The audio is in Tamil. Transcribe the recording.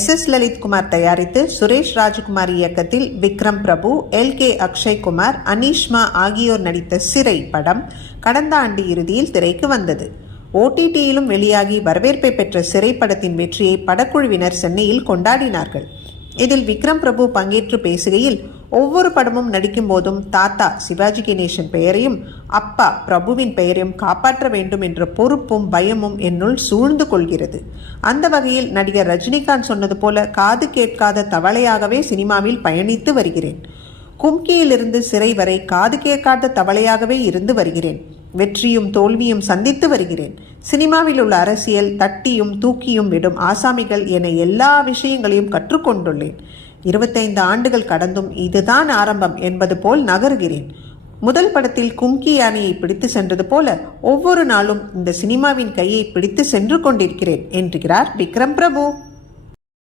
SS லலித்குமார் தயாரித்து சுரேஷ் ராஜ்குமார் இயக்கத்தில் விக்ரம் பிரபு, LK அக்ஷய்குமார், அனீஷ்மா ஆகியோர் நடித்த சிறை படம் கடந்த ஆண்டு இறுதியில் திரைக்கு வந்தது. OTTயிலும் வெளியாகி வரவேற்பை பெற்ற சிறை படத்தின் வெற்றியை படக்குழுவினர் சென்னையில் கொண்டாடினார்கள். இதில் விக்ரம் பிரபு பங்கேற்று பேசுகையில், ஒவ்வொரு படமும் நடிக்கும் போதும் தாத்தா சிவாஜி கணேசன் பெயரையும் அப்பா பிரபுவின் பெயரையும் காப்பாற்ற வேண்டும் என்ற பொறுப்பும் பயமும் என்னுள் சூழ்ந்து கொள்கிறது. அந்த வகையில் நடிகர் ரஜினிகாந்த் சொன்னது போல காது கேட்காத தவளையாகவே சினிமாவில் பயணித்து வருகிறேன். கும்கியிலிருந்து சிறை வரை காது கேட்காத தவளையாகவே இருந்து வருகிறேன். வெற்றியும் தோல்வியும் சந்தித்து வருகிறேன். சினிமாவில் உள்ள அரசியல், தட்டியும் தூக்கியும் விடும் ஆசாமிகள் என எல்லா விஷயங்களையும் கற்றுக்கொண்டுள்ளேன். 25 ஆண்டுகள் கடந்தும் இதுதான் ஆரம்பம் என்பது போல் நகருகிறேன். முதல் படத்தில் கும்கி யானையை பிடித்து சென்றது போல ஒவ்வொரு நாளும் இந்த சினிமாவின் கையை பிடித்து சென்று கொண்டிருக்கிறேன் என்கிறார் விக்ரம் பிரபு.